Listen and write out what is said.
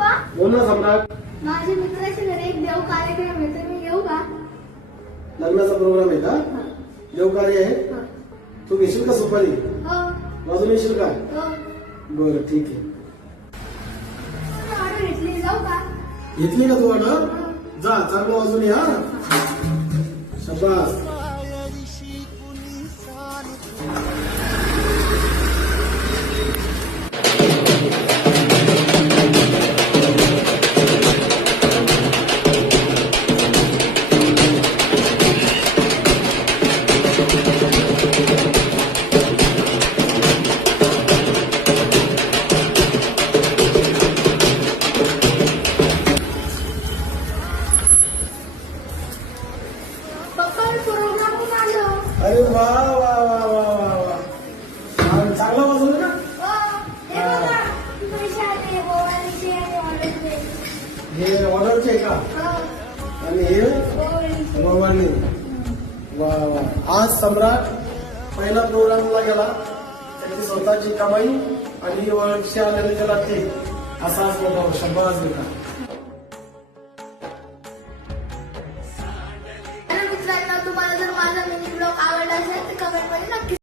पप्पा बोल ना सम्राट. माझ्या मित्राच्या घरी एक देव कार्यक्रम आहे तर मी येऊ का? लग्नाचा प्रोग्राम आहे का? देवकार्य आहे. हो. तू घेशील का सुपारी? हो. वाजून येशील का? हो. बरं ठीक आहे. ऑर्डर घेतली जाऊ का? घेतली का तू ऑर्डर? जा चांगलं वाजून या. शाबास. पप्पा प्रोग्राम आलो. अरे वा वा वा वा वा वा. चांगला वाजवलं ना? हो. हे बघा पैसे आले गोवानीचे आणि ऑर्डरचे. हे ऑर्डरचे का? हो. आणि हे गोवानीचे. भवानी. वा वा. आज सम्राट पहिला प्रोग्रामला गेला. त्याची स्वतःची कमाई आणि वर्ष आलेले त्याला ते असा असं शब्बास बेटा. मित्रांनो तुम्हाला जर माझा मिनी ब्लॉग आवडला असेल तर कमेंट मध्ये नक्की